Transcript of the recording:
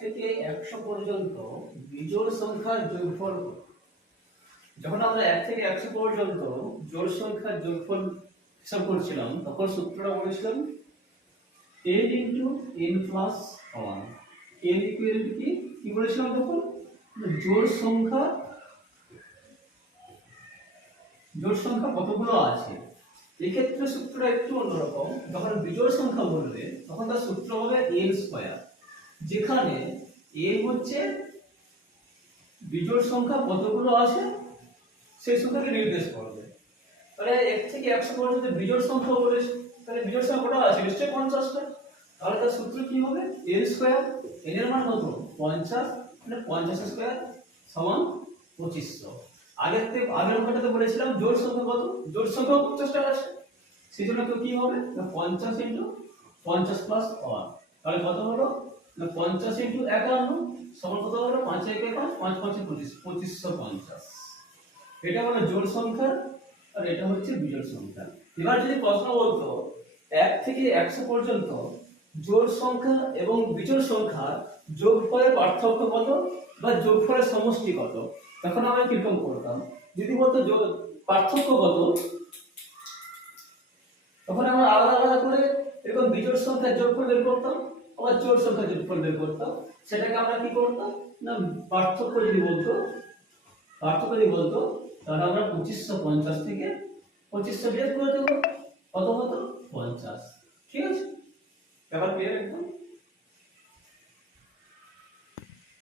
থেকে একশো পর্যন্ত বিজোড় সংখ্যার যোগফল যখন আমরা এক থেকে একশো পর্যন্ত জোড় সংখ্যার যোগফল হিসাব করছিলাম, তখন সূত্রটা বলেছিলাম n into N plus one N equal কি? কি বলেছিলাম তখন? জোড় সংখ্যা জোড় সংখ্যা কতগুলো আছে? এক্ষেত্রে সূত্রটা একটু অন্যরকম। যখন বিজোড় সংখ্যা বলবে, তখন তার সূত্র হবে এন স্কোয়ার যেখানে এ হচ্ছে বিজোড় সংখ্যা কতগুলো আছে, সেই সংখ্যাকে নির্দেশ করবে। তাহলে এক থেকে একশো পর্যন্ত বিজোড় সংখ্যা বলে তাহলে বিজোড় সংখ্যা কটা আছে? নিশ্চয়ই পঞ্চাশটা তাহলে তার সূত্র কি হবে? এন স্কোয়ার এন এর মান কত? পঞ্চাশ। মানে পঞ্চাশ স্কোয়ার সমান পঁচিশশো। আগের থেকে, আগের অঙ্কটাতে বলেছিলাম জোড় সংখ্যা কত? জোড় সংখ্যা পঞ্চাশটা আছে। সেই জন্য তো কি হবে? পঞ্চাশ ইন্টু পঞ্চাশ প্লাস ওয়ান তাহলে কত হলো? পঞ্চাশ ইন্টু একান্ন, সমান কত হলো পাঁচ একে পাঁচ পাঁচ, পাঁচে, পঁচিশ, পঁচিশশো পঞ্চাশ। এটা হলো জোড় সংখ্যা, আর এটা হচ্ছে বিজোড় সংখ্যা। এবার যদি প্রশ্ন বলতো, এক থেকে একশো পর্যন্ত জোড় সংখ্যা এবং বিজোড় সংখ্যার যোগফলের পার্থক্য কত বা যোগফলের সমষ্টি কত? তখন আমরা কীরকম করতাম? যদি বলতো যোগ- পার্থক্য কত? তখন আমরা আলাদা আলাদা করে এরকম বিজোড় সংখ্যার যোগফল বের করতাম। আবার জোর সংখ্যা যোগফল বের করতাম সেটাকে আমরা কি করতাম? না, পার্থক্য যদি বলতো, পার্থক্য যদি বলতো, তাহলে আমরা পঁচিশশো পঞ্চাশ থেকে পঁচিশশো বিয়োগ করে দেবো। কত হতো? পঞ্চাশ। ঠিক আছে? ব্যাপার ক্লিয়ার একদম?